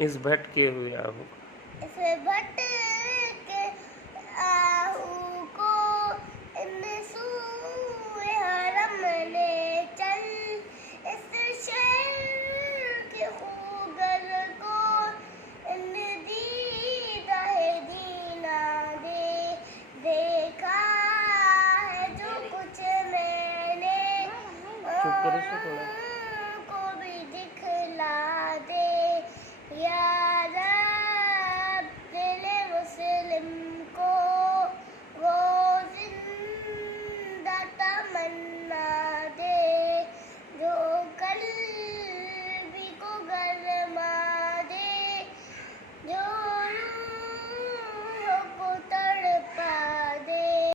इस भटके हुए आहू इस भटके आहू को इन सूए हरम ले चल, इस शहर के खूगर को इन दीदाए दीना दे। देखा है जो कुछ मैंने चुप करो इसको थोड़ा।